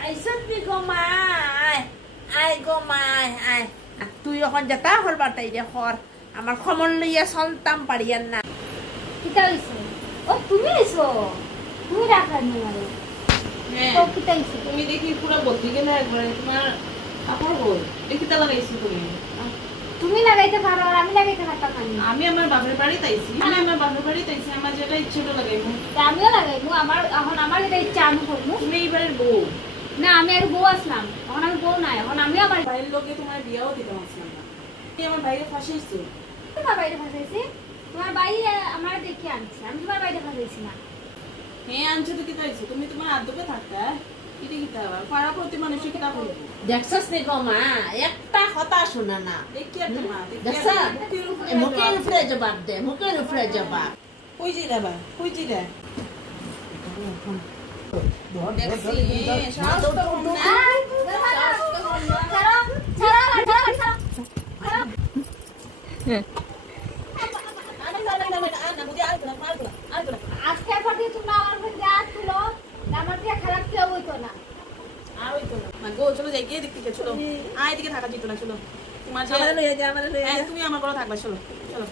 আইসত নি গো মা আয় গো মা আয় তুই এখন যেতা হল বাটাই রে হর আমার খমন লইয়া সলতাম পারিয়ান না কিতা হইছে ও তুমি এসো তুমি রাখার নি আরে তো কিতা হইছে তুমি দেখি পুরো বদলি গেলে একবারে তোমার কাপড় বল দেখি তা লাগাইছি তুমি তুমি লাগাইতে পারো আর আমি লাগাইতে পারতাম না আমি আমার বাপের বাড়ি তাইছি আমার যেটা ইচ্ছে তো লাগাইবো তা আমিও লাগাইমু আমার এখন আমার যেটা ইচ্ছা আমি করবো তুমি এইবারের বউ না আমি আর বউ আসলাম এখন আমি বউ নাই এখন আমিও আমার ভাইয়ের লোকে তোমার বিয়াও দিতে পারছিলাম না তুমি আমার ভাইকে ফাঁসাইছো তোমার বাইরে ফাঁসাইছি তোমার ভাই আমার দেখে আনছে আমি তোমার বাইরে ফাঁসাইছি না হ্যাঁ আনছো তো কি তাইছো তুমি তোমার আদবে থাকতা এটা কি তা পাড়া প্রতি মানুষ কি তা বলবো দেখছস নি গো মা একটা কথা শোনা না দেখি একটা মা দেখছ মুখের উপরে জবাব দে মুখের উপরে জবাব কই জিরা বা কই জিরা দেখছি সাহস তো কম না ছাড়ো ছাড়ো ছাড়ো ছাড়ো আজকে পাঠিয়ে তোমরা আমার মধ্যে হাত তুলো আমার দিয়ে খারাপ কেউ হইতো না আর ওই তো না গো চলো যাই গিয়ে দেখতে চলো আয় দিকে থাকা যেত না চলো তোমার আমাদের লইয়া যা আমাদের লইয়া হ্যাঁ যা তুমি আমার বড় থাকবা চলো চলো